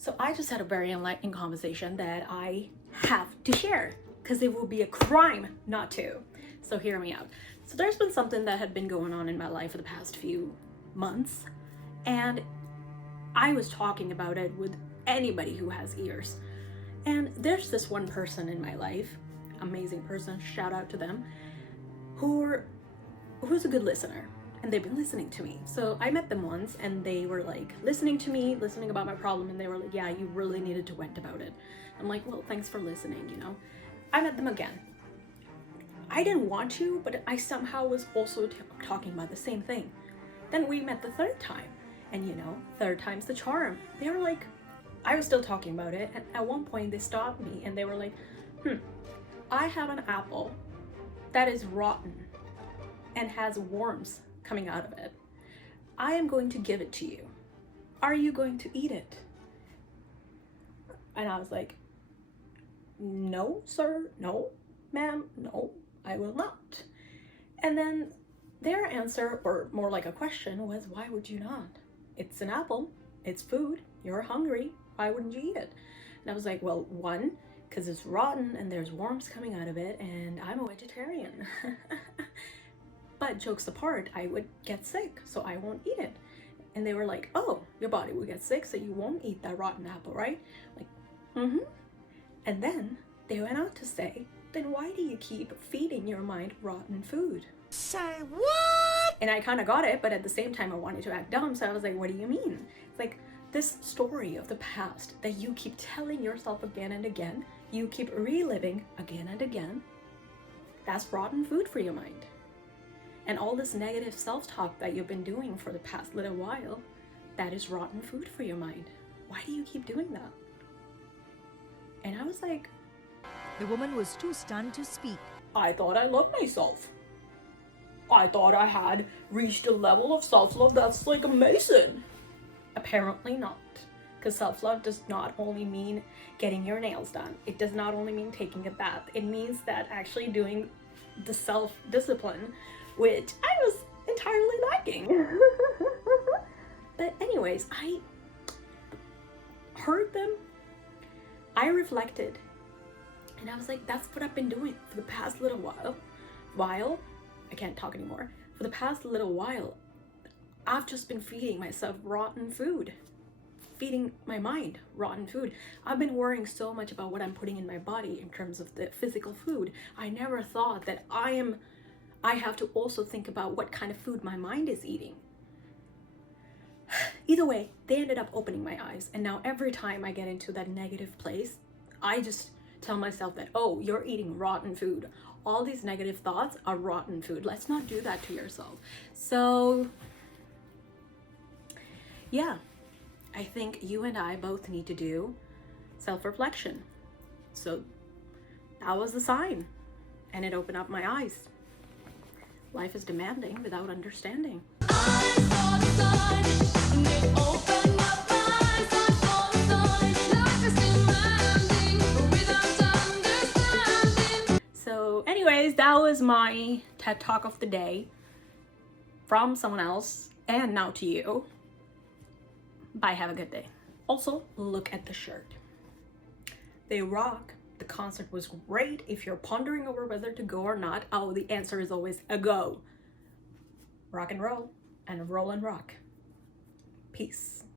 So I just had a very enlightening conversation that I have to share because it will be a crime not to. So hear me out. So there's been something that had been going on in my life for the past few months, and I was talking about it with anybody who has ears. And there's this one person in my life, amazing person, shout out to them, who's a good listener. And they've been listening to me. So I met them once and they were like listening to me, listening about my problem, and they were like, yeah, you really needed to vent about it. I'm like, well, thanks for listening, you know. I met them again. I didn't want to, but I somehow was also talking about the same thing. Then we met the third time, and you know, third time's the charm. They were like, I was still talking about it, and at one point they stopped me and they were like, I have an apple that is rotten and has worms coming out of it. I am going to give it to you. Are you going to eat it? And I was like, no, sir, no, ma'am, no, I will not. And then their answer, or more like a question, was, why would you not? It's an apple, it's food, you're hungry, why wouldn't you eat it? And I was like, well, one, because it's rotten and there's worms coming out of it, and I'm a vegetarian. But jokes apart, I would get sick, so I won't eat it. And they were like, oh, your body will get sick, so you won't eat that rotten apple, right? Like, And then they went on to say, then why do you keep feeding your mind rotten food? Say what? And I kind of got it, but at the same time I wanted to act dumb, so I was like, what do you mean? It's like this story of the past that you keep telling yourself again and again, you keep reliving again and again, that's rotten food for your mind. And all this negative self-talk that you've been doing for the past little while, that is rotten food for your mind. Why do you keep doing that? And I was like, The woman was too stunned to speak. I thought I loved myself. I thought I had reached a level of self-love that's like amazing. Apparently not. Because self-love does not only mean getting your nails done. It does not only mean taking a bath. It means that actually doing the self-discipline, which I was entirely lacking. But anyways, I heard them, I reflected, and I was like, that's what I've been doing for the past little while. I can't talk anymore. For the past little while, I've just been feeding myself rotten food. Feeding my mind rotten food. I've been worrying so much about what I'm putting in my body in terms of the physical food. I never thought that I have to also think about what kind of food my mind is eating. Either way, they ended up opening my eyes, and now every time I get into that negative place, I just tell myself that, oh, you're eating rotten food. All these negative thoughts are rotten food. Let's not do that to yourself. So yeah, I think you and I both need to do self-reflection. So that was the sign, and it opened up my eyes. Life is demanding without understanding. So anyways, that was my TED Talk of the day from someone else and now to you. Bye, have a good day. Also, look at the shirt. They rock. The concert was great. If you're pondering over whether to go or not, oh, the answer is always a go. Rock and roll, and roll and rock. Peace.